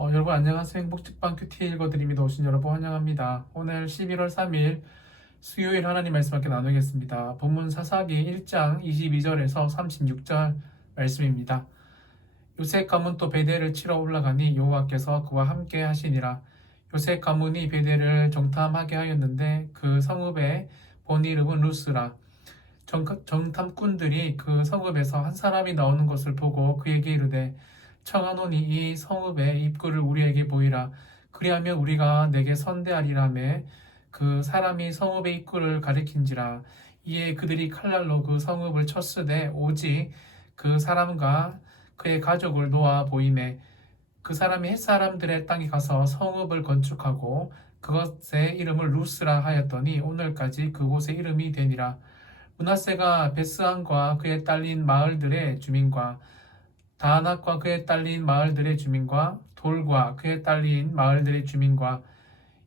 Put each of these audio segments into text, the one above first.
여러분 안녕하세요. 행복직방 큐티 읽어드립니다. 오신 여러분 환영합니다. 오늘 11월 3일 수요일 하나님 말씀 함께 나누겠습니다. 본문 사사기 1장 22절에서 36절 말씀입니다. 요셉 가문 또 베델을 치러 올라가니 여호와께서 그와 함께 하시니라. 요셉 가문이 베델을 정탐하게 하였는데 그 성읍의 본 이름은 루스라. 정탐꾼들이 그 성읍에서 한 사람이 나오는 것을 보고 그에게 이르되 청하노니 이 성읍의 입구를 우리에게 보이라. 그리하면 우리가 내게 선대하리라매 그 사람이 성읍의 입구를 가리킨지라. 이에 그들이 칼날로 그 성읍을 쳤으되 오직 그 사람과 그의 가족을 놓아 보이매 그 사람이 햇사람들의 땅에 가서 성읍을 건축하고 그것의 이름을 루스라 하였더니 오늘까지 그곳의 이름이 되니라. 므낫세가 베스안과 그에 딸린 마을들의 주민과 다낙과 그에 딸린 마을들의 주민과 돌과 그에 딸린 마을들의 주민과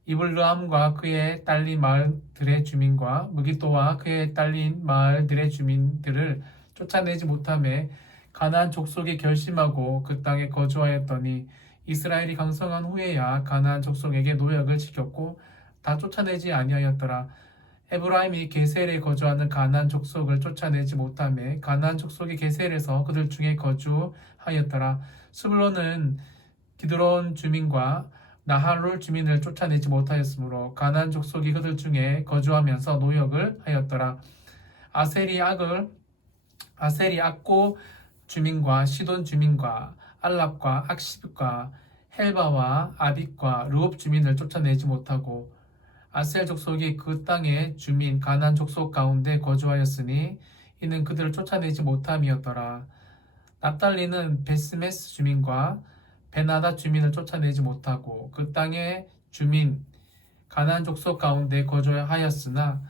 이블르함과 그에 딸린 마을들의 주민과 무기또와 그에 딸린 마을들의 주민들을 쫓아내지 못하며 가나안 족속이 결심하고 그 땅에 거주하였더니 이스라엘이 강성한 후에야 가나안 족속에게 노역을 지켰고 다 쫓아내지 아니하였더라. 에브라임이 게셀에 거주하는 가나안 족속을 쫓아내지 못하며 가나안 족속이 게셀에서 그들 중에 거주하였더라. 스불론은 기드론 주민과 나할롤 주민을 쫓아내지 못하였으므로 가나안 족속이 그들 중에 거주하면서 노역을 하였더라. 아셀이 악고 주민과 시돈 주민과 알랍과 악십과 헬바와 아빅과 르홉 주민을 쫓아내지 못하고 아셀 족속이 그 땅의 주민 가나안 족속 가운데 거주하였으니 이는 그들을 쫓아내지 못함이었더라. 납달리는 베스메스 주민과 베나다 주민을 쫓아내지 못하고 그 땅의 주민 가나안 족속 가운데 거주하였으나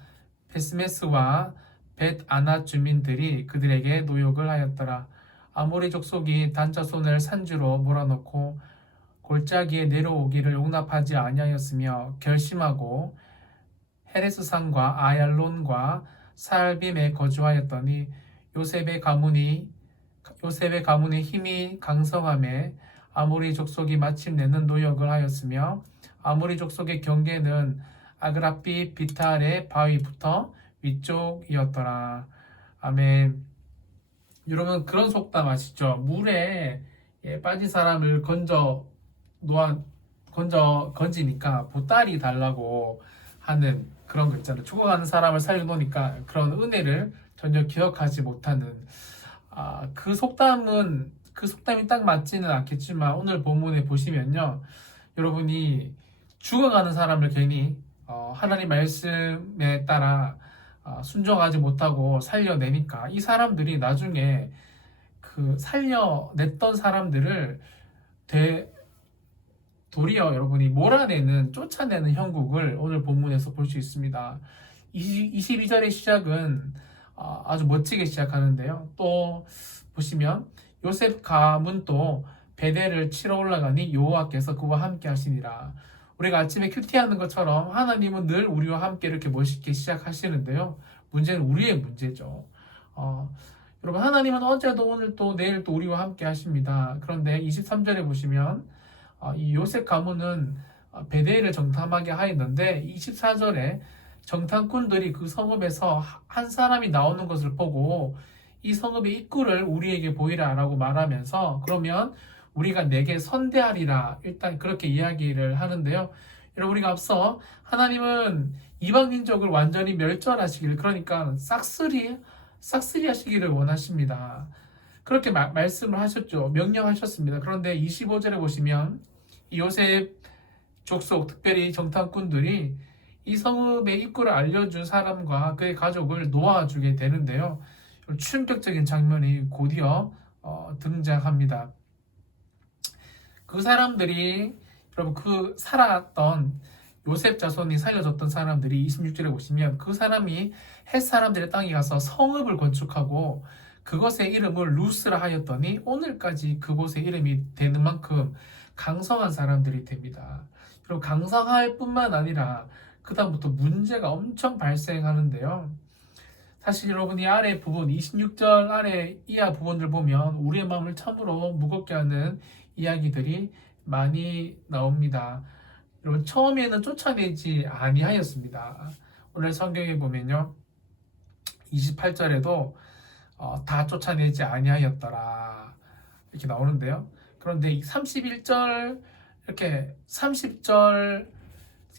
베스메스와 벳 아나 주민들이 그들에게 노역을 하였더라. 아모리 족속이 단자손을 산주로 몰아넣고 골짜기에 내려오기를 용납하지 아니하였으며 결심하고 헤레스산과 아얄론과 살빔에 거주하였더니 요셉의 가문의 힘이 강성함에 아모리 족속이 마침내는 노역을 하였으며 아모리 족속의 경계는 아그라비 비탈의 바위부터 위쪽이었더라. 아멘. 여러분 그런 속담 아시죠? 물에 빠진 사람을 건지니까 보따리 달라고 하는 그런 거 있잖아요. 죽어가는 사람을 살려놓으니까 그런 은혜를 전혀 기억하지 못하는 그 속담이 딱 맞지는 않겠지만 오늘 본문에 보시면요. 여러분이 죽어가는 사람을 괜히 하나님 말씀에 따라 순종하지 못하고 살려내니까 이 사람들이 나중에 그 살려냈던 사람들을 도리어 여러분이 몰아내는 쫓아내는 형국을 오늘 본문에서 볼 수 있습니다. 22절의 시작은 아주 멋지게 시작하는데요. 또 보시면 요셉 가문 또 베델을 치러 올라가니 여호와께서 그와 함께 하시니라. 우리가 아침에 큐티하는 것처럼 하나님은 늘 우리와 함께 이렇게 멋있게 시작하시는데요. 문제는 우리의 문제죠. 여러분 하나님은 어제도 오늘도 내일도 우리와 함께 하십니다. 그런데 23절에 보시면 이 요셉 가문은 베델을 정탐하게 하였는데 24절에 정탐꾼들이 그 성읍에서 한 사람이 나오는 것을 보고 이 성읍의 입구를 우리에게 보이라 라고 말하면서 그러면 우리가 내게 선대하리라 일단 그렇게 이야기를 하는데요. 여러분 우리가 앞서 하나님은 이방 민족을 완전히 멸절하시기를 그러니까 싹쓸이 하시기를 원하십니다. 그렇게 말씀을 하셨죠. 명령하셨습니다. 그런데 25절에 보시면 이 요셉 족속 특별히 정탐꾼들이 이 성읍의 입구를 알려준 사람과 그의 가족을 놓아주게 되는데요. 충격적인 장면이 곧이어 등장합니다. 그 사람들이 여러분 그 살았던 요셉 자손이 살려줬던 사람들이 26절에 보시면 그 사람이 헷 사람들의 땅에 가서 성읍을 건축하고 그것의 이름을 루스라 하였더니 오늘까지 그곳의 이름이 되는 만큼 강성한 사람들이 됩니다. 그리고 강성할 뿐만 아니라 그 다음부터 문제가 엄청 발생하는데요. 사실 여러분 이 아래 부분 26절 아래 이하 부분들 보면 우리의 마음을 참으로 무겁게 하는 이야기들이 많이 나옵니다. 여러분 처음에는 쫓아내지 아니하였습니다. 오늘 성경에 보면요 28절에도 다 쫓아내지 아니하였더라 이렇게 나오는데요. 그런데 31절 이렇게 30절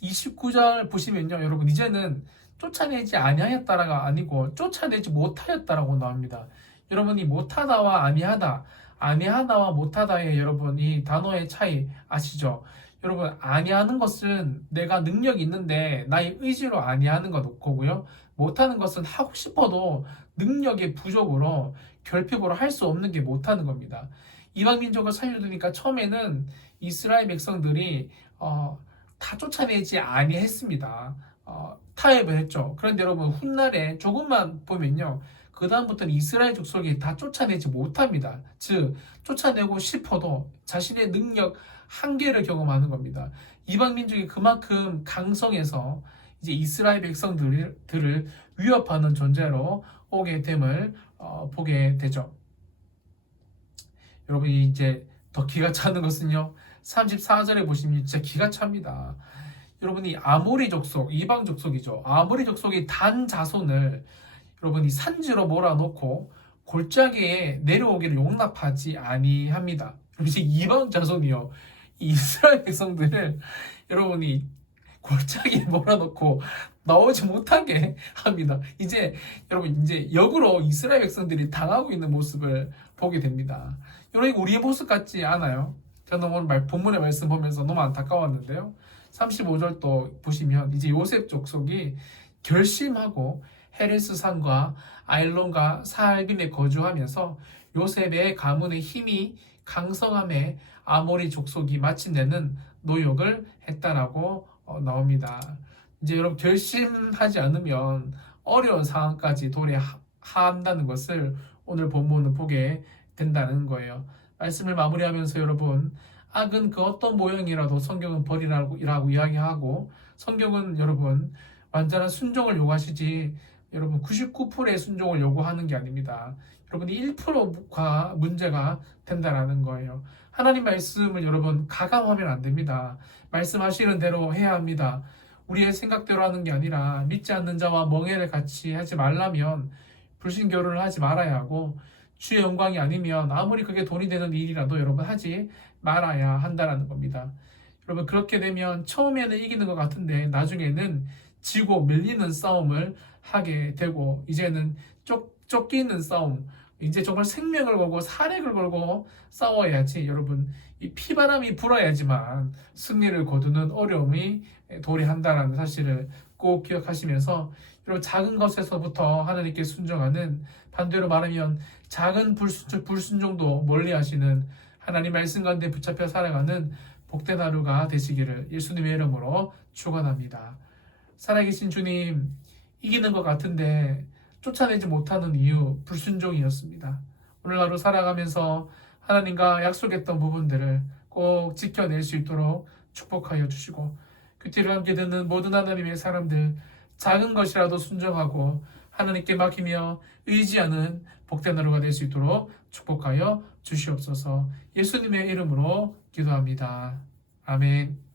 29절 보시면요 여러분 이제는 쫓아내지 아니하였다라가 아니고 쫓아내지 못하였다라고 나옵니다. 여러분이 못하다와 아니하다 아니하다와 못하다의 여러분 이 단어의 차이 아시죠? 여러분 아니하는 것은 내가 능력이 있는데 나의 의지로 아니하는 거고요. 못하는 것은 하고 싶어도 능력의 부족으로 결핍으로 할 수 없는 게 못하는 겁니다. 이방 민족을 살려두니까 처음에는 이스라엘 백성들이 다 쫓아내지 아니했습니다. 타협을 했죠. 그런데 여러분 훗날에 조금만 보면요. 그 다음부터는 이스라엘 족속이 다 쫓아내지 못합니다. 즉 쫓아내고 싶어도 자신의 능력 한계를 경험하는 겁니다. 이방 민족이 그만큼 강성해서 이제 이스라엘 백성들을 위협하는 존재로 오게 됨을 보게 되죠. 여러분이 이제 더 기가 차는 것은요. 34절에 보시면 진짜 기가 찹니다. 여러분이 아모리 족속, 이방 족속이죠. 아모리 족속이 단 자손을 여러분이 산지로 몰아놓고 골짜기에 내려오기를 용납하지 아니합니다. 이제 이방 자손이요. 이스라엘 백성들을 여러분이 골짜기에 몰아놓고 나오지 못하게 합니다. 이제 여러분 이제 역으로 이스라엘 백성들이 당하고 있는 모습을 보게 됩니다. 여러분 우리의 모습 같지 않아요? 저는 오늘 본문의 말씀 보면서 너무 안타까웠는데요. 35절 또 보시면 이제 요셉 족속이 결심하고 헤레스산과 아일론과 사알빔에 거주하면서 요셉의 가문의 힘이 강성함에 아모리 족속이 마침내는 노역을 했다라고 나옵니다. 이제 여러분 결심하지 않으면 어려운 상황까지 도래한다는 것을 오늘 본문은 보게 된다는 거예요. 말씀을 마무리하면서 여러분 악은 그 어떤 모형이라도 성경은 버리라고 이야기하고 성경은 여러분 완전한 순종을 요구하시지 여러분 99%의 순종을 요구하는 게 아닙니다. 여러분이 1%가 문제가 된다라는 거예요. 하나님 말씀을 여러분 가감하면 안 됩니다. 말씀하시는 대로 해야 합니다. 우리의 생각대로 하는 게 아니라 믿지 않는 자와 멍해를 같이 하지 말라면 불신교를 하지 말아야 하고 주의 영광이 아니면 아무리 그게 돈이 되는 일이라도 여러분 하지 말아야 한다는 겁니다. 여러분 그렇게 되면 처음에는 이기는 것 같은데 나중에는 지고 밀리는 싸움을 하게 되고 이제는 쫓기는 싸움 이제 정말 생명을 걸고 살액을 걸고 싸워야지 여러분 이 피바람이 불어야지만 승리를 거두는 어려움이 도래한다는 사실을 꼭 기억하시면서 여러분 작은 것에서부터 하나님께 순종하는 반대로 말하면 작은 불순종도 멀리하시는 하나님 말씀 가운데 붙잡혀 살아가는 복된 하루가 되시기를 예수님의 이름으로 축원합니다. 살아계신 주님 이기는 것 같은데 쫓아내지 못하는 이유 불순종이었습니다. 오늘 하루 살아가면서 하나님과 약속했던 부분들을 꼭 지켜낼 수 있도록 축복하여 주시고 큐티를 함께 듣는 모든 하나님의 사람들 작은 것이라도 순종하고 하나님께 맡기며 의지하는 복된 하루가 될 수 있도록 축복하여 주시옵소서. 예수님의 이름으로 기도합니다. 아멘.